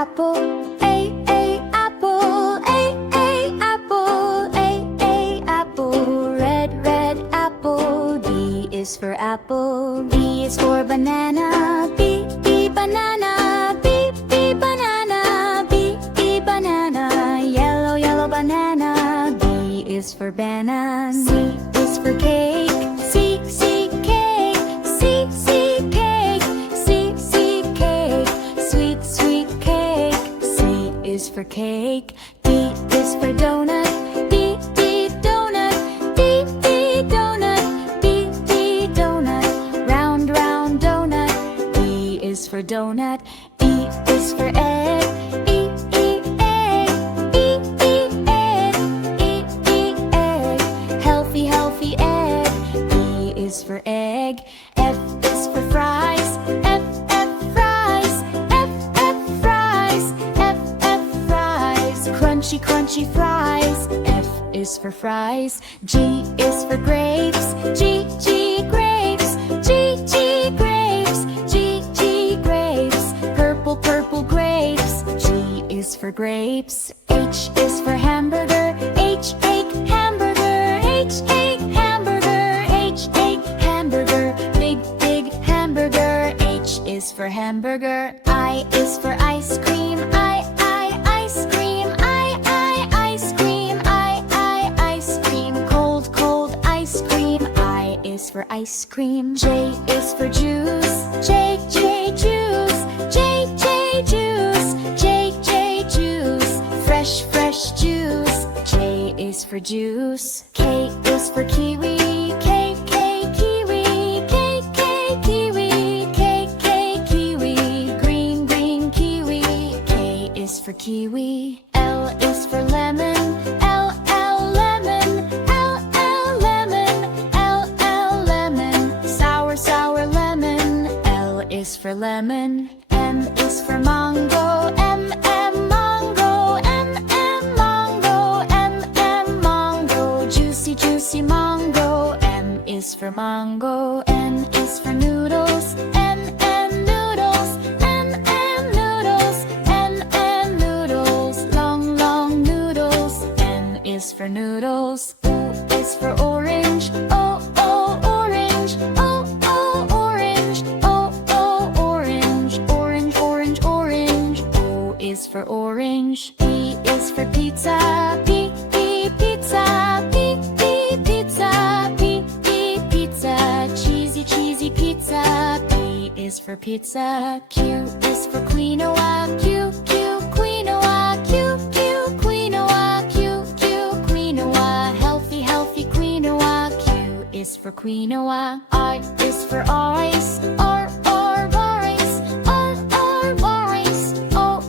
apple. A, apple. A, apple. A, apple. Red, red apple. B is for apple. B is for banana. B, banana. B, banana. B, banana. Yellow, yellow banana. B is for banana. C is for cake. C, cake. C, cake. C, cake. Sweet, sweet cake. C is for cake. D is for donut. D, donut. D, donut. D, donut. Round, round donut. D is for donut. E is for egg. E, egg. E, egg. E, egg. Healthy, healthy egg. E is for egg. F is for fries. F, fries. F, fries. F, fries. Crunchy, crunchy fries. F is for fries. G is for grapes. G, grapes. G, grapes. G, grapes. Purple, purple grapes. G is for grapes. H is for hamburger. H, hamburger. H, hamburger. H, hamburger. Big, big hamburger. H is for hamburger. I is for ice cream. I, ice cream. I, ice cream. I, ice cream. Cold, cold ice cream. I is for ice cream. J is for juice. J, juice. J, juice. J, juice. Fresh, fresh juice. J is for juice. K is for kiwi. K, kiwi. K, kiwi. K, kiwi. Green, green kiwi. K is for kiwi. L is for lemon. L, lemon. L, lemon. L, lemon. Sour, sour lemon. L is for lemon. M is for mango. M, mango. M, mango. M, mango. Juicy, juicy mango. M is for mango. N is for noodles. N, noodles. N, noodles. N, noodles. Long, long noodles. N is for noodles. O is for orange. O, orange. O, orange. O, orange. Orange, orange, orange. O is for orange. P is for pizza. P, pizza. P, pizza. P, pizza. Cheesy, cheesy pizza. P is for pizza. Q is for quinoa. Q, quinoa. Q, quinoa. Q, quinoa. Healthy, healthy quinoa. Q is for quinoa. R is for ice. R, rice. R, rice. O,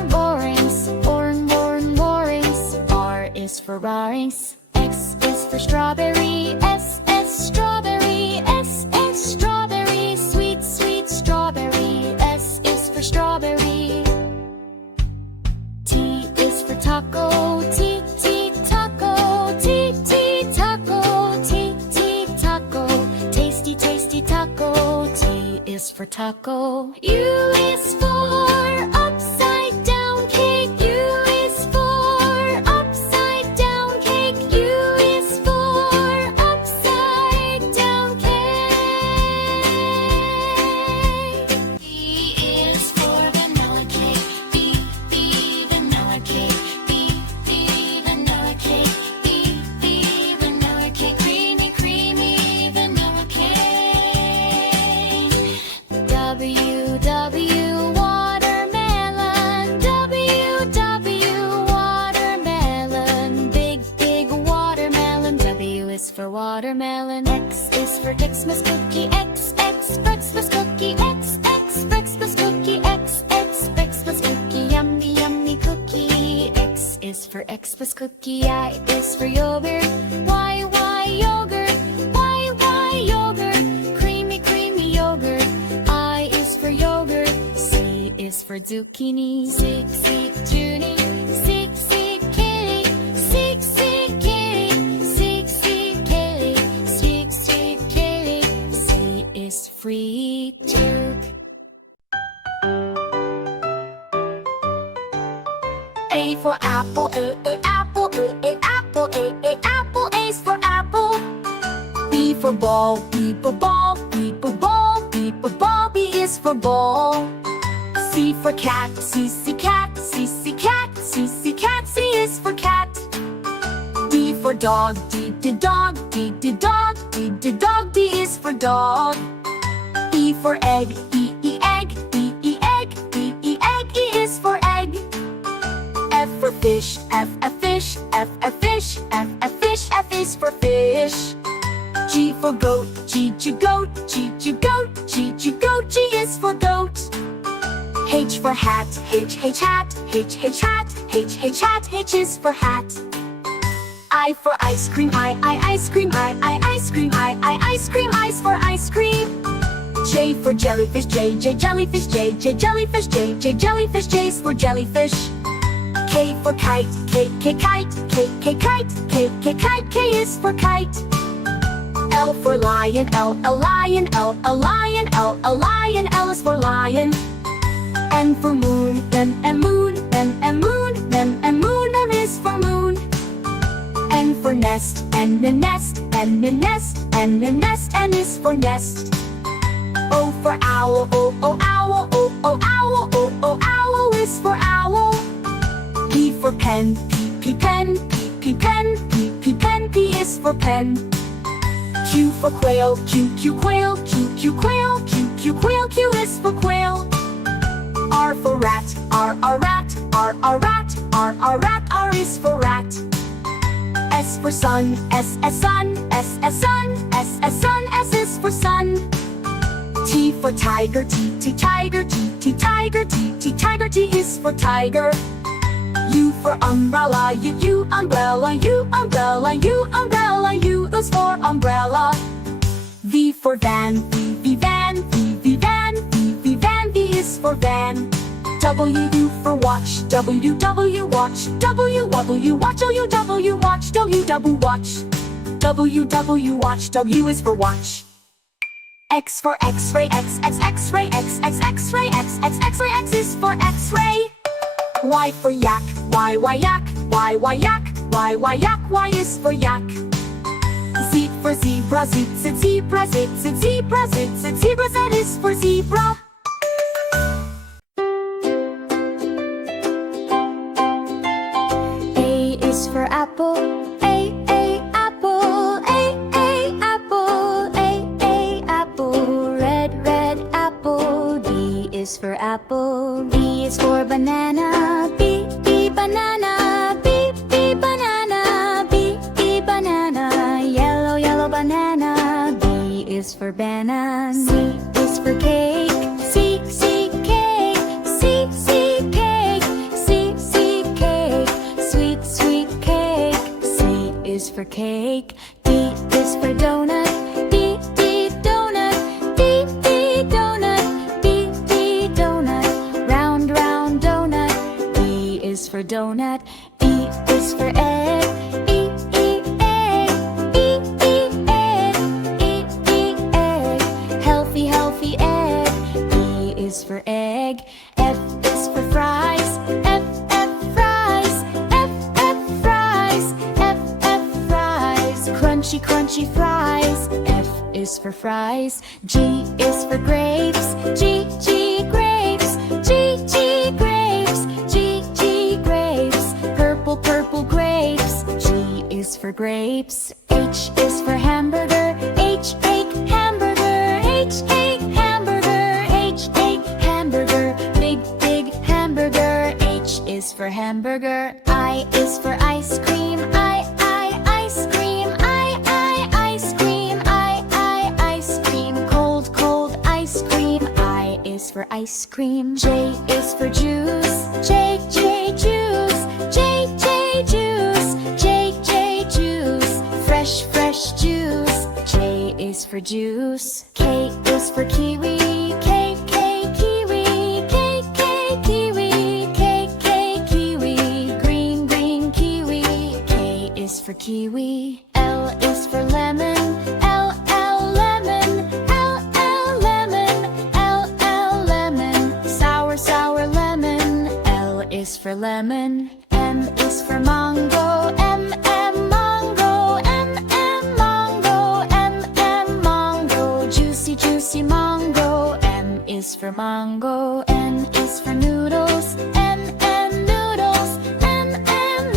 rice. Rice. R is for rice. X is for strawberry. S, strawberry. S, strawberry. Sweet, sweet strawberry. S is for strawberry. T is for taco. T, taco. T, taco. T, taco. Tasty, tasty taco. T is for taco. U is for upside down cake. U is for upside down cake. U is for upside down cake. B is for vanilla cake. B, vanilla cake. B, vanilla cake. B, vanilla cake. Creamy, creamy vanilla cake. W, watermelon. W, watermelon. Big, big watermelon. W is for watermelon. X is for Xmas cookie. X, Xmas cookie. X, Xmas cookie. X, Xmas cookie. Yummy, yummy cookie. X is for Xmas cookie. I is for yogurt. Y, yogurt. Y, yogurt. Creamy, creamy yogurt. I is for yogurt. C is for zucchini. C, Junie. C, kitty. C, kitty. C, kitty. C, kitty. C is free tube. for apple, apple, apple, apple. A is for apple. B for ball, B for ball, B for ball, B for ball. B is for ball. C for cat, C cat, C cat, C cat. C is for cat. D for dog, D dog, D dog, D dog. D is for dog. E for egg, E egg, E egg, E egg. E is for egg. F for fish, F fish, F fish, F fish. F is for fish. G for goat, G goat, G goat, G goat. G is for goat. H for hat, H hat, H hat, H hat. H is for hat. I for ice cream, I ice cream, I ice cream, I ice cream. I is for ice cream. J for jellyfish, J jellyfish, J jellyfish, J jellyfish. J is for jellyfish. K for kite, K kite, K kite, K kite. K is for kite. L for lion, L lion, L lion, L lion. L is for lion. N for moon, N moon, N moon, N moon. M is for moon. N for nest, N nest, N nest, N nest. N is for nest. O for owl, O owl, O owl, O owl is for owl. P for pen, P pen, P pen, P pen. P is for pen. Q for quail, Q quail, Q quail, Q quail. Q is for quail. R for rat, R rat, R rat, R rat. R is for rat. S for sun, S sun, S sun, S sun. S is for sun. T for tiger, T tiger, T tiger, T tiger. T is for tiger. U for umbrella, U umbrella, U umbrella, U umbrella. U is for umbrella. V for van, V van, V van, V van. V is for van. W for watch, W watch, W watch, W watch, W watch. W watch, W is for watch. X for X-ray, X X-ray, X X-ray, X X-ray. X is for X-ray. Y for yak, Y yak, Y yak, Y yak. Y is for yak. Z for zebra, Z zebra, Z zebra, Z zebra. Z is for zebra. A is for apple, apple, apple, apple. Red apple. B is for apple, B is for banana, B banana, B banana, B banana. Yellow banana. B is for banana. C is for cake, C cake, C cake, C cake. Sweet cake. C is for cake. D is for donut, D donut, D donut, D donut. Round donut. E is for donut. E is for egg, E egg, E egg, E egg. Healthy egg. E is for egg. F is for fries, F fries, F fries, F fries. Crunchy fries. F is for fries. G is for grapes, G grapes, G grapes, G grapes. Purple grapes. G is for grapes. H is for hamburger, H hamburger, H hamburger, H hamburger. Big hamburger. H is for hamburger. I is for ice cream, I ice cream, I ice cream, I ice cream. Cold ice cream. I is for ice cream. J is for juice, J juice, J juice, J juice. Fresh juice. J is for juice. K is for kiwi, K kiwi, K kiwi, K kiwi. Green kiwi. K is for kiwi. L is for lemon, L lemon, L lemon, L lemon. Sour lemon. L is for lemon. M for mango. M mango. M mango. M mango. Juicy, juicy mango. M is for mango. N is for noodles. N noodles. N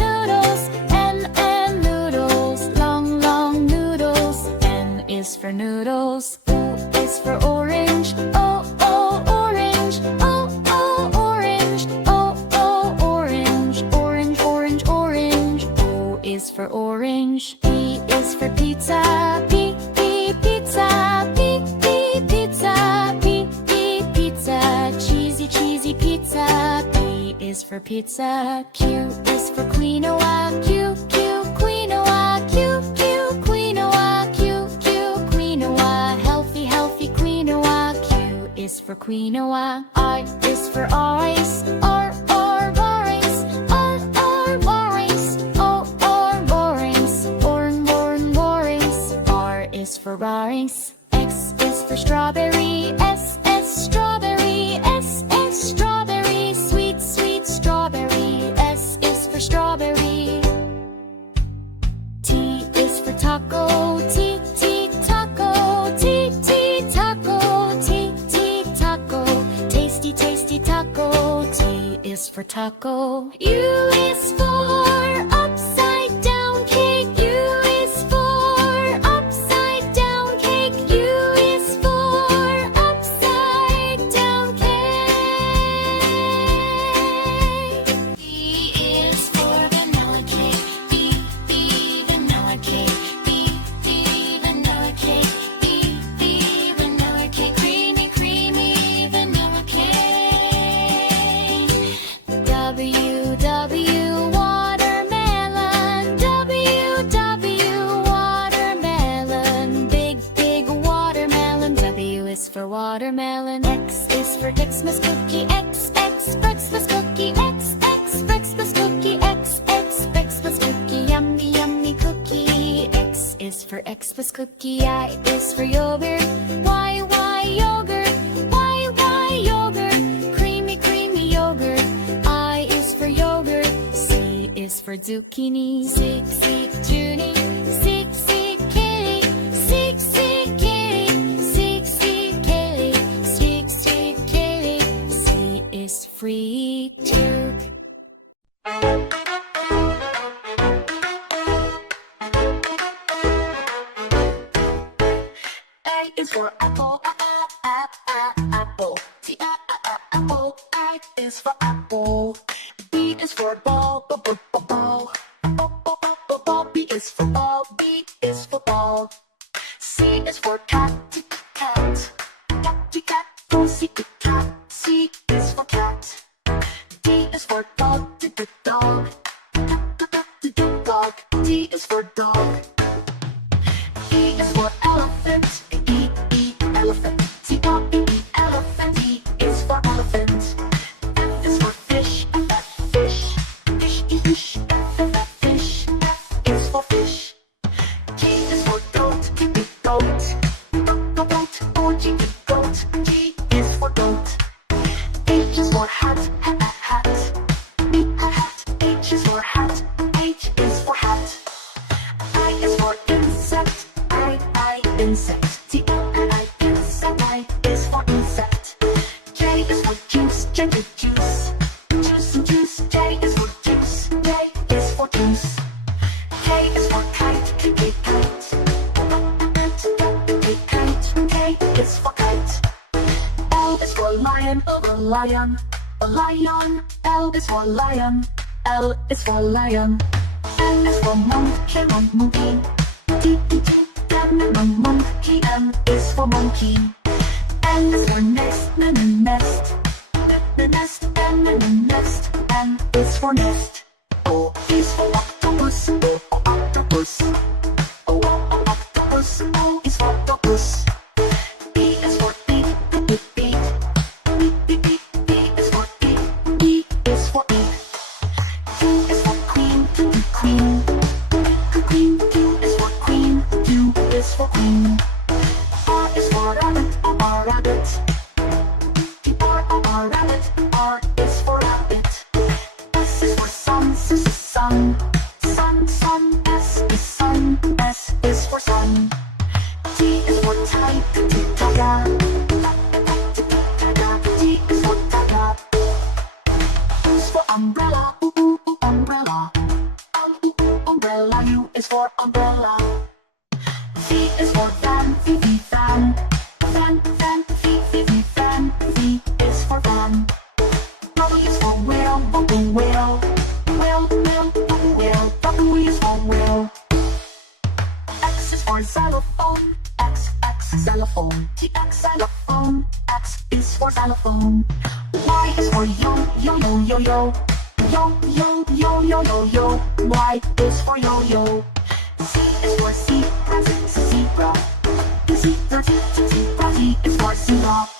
noodles. N noodles. Long, long noodles. N is for noodles. O is for orange. O orange. O orange. O orange. Orange, orange, orange. O is for orange. P is for pizza. P pizza. P pizza. P pizza. Cheesy, cheesy pizza. P is for pizza. Q is for quinoa. Q quinoa. Q quinoa. Q quinoa. Healthy, healthy quinoa. Q is for quinoa. R is for rice. R rice. R rice. O rice. Rice. R is for rice. X is for strawberry. S strawberry. S strawberry. Sweet, sweet strawberry. S is for strawberry. T is for taco. T taco. T taco. T taco. Tasty, tasty taco. T is for taco. U is for upside down cake. U is for upside down cake. U is for upside down cake. V is for vanilla cake. V vanilla cake. V vanilla cake. V vanilla cake. Creamy, creamy vanilla cake. W watermelon. W watermelon. Big, big watermelon. W is for watermelon. X is for Xmas cookie. X Xmas cookie. X Xmas cookie. X Xmas cookie. Yummy, yummy cookie. X is for Xmas cookie. I is for yogurt. Y yogurt. Y yogurt. Creamy, creamy yogurt. I is for yogurt. C is for zucchini. C Junie. C kitty. C kitty. C kitty. C kitty. C is free too. A is for apple. Apple. T apple. I is for apple. B is for ball. Ball. B is for ball. B is for ball. C is for cat. Cat. Cat. C cat. C is for cat. D is for dog. Dog. Dog. D is for dog. E is for elephant. Elephant. T elephant. E is for elephant. F is for fish. Fish. Fish. F fish. F is for fish. G is for goat. Goat. Goat. Goat. G is for goat. H is for hat. Hat. H is for hat. H is for hat. I is for insect. I insect. T insect. I is for insect. J is for juice. Juice. Juice. J is for juice. J is for juice. K is for kite. Kite. K is for kite. L is for lion. Lion. L is for lion. L is for lion. M is for monkey. Monkey. Monkey. M is for monkey. N is for nest. Nest. Nest. N is for nest. O is for octopus. Octopus. Octopus. O is for octopus. B is for beak. Beak. B is for beak. E is for beak. Q is for queen. Queen. Q is for queen. Q is for queen. R is for rabbit. Rabbit. R is for rabbit. S is for sun. xylophone. X is for xylophone. Y is for yo, yo, yo, yo, yo. Yo, yo, yo, yo, yo, yo. Y is for yo-yo. Z is for zebra, zebra. Z is for zebra, Z is for zebra.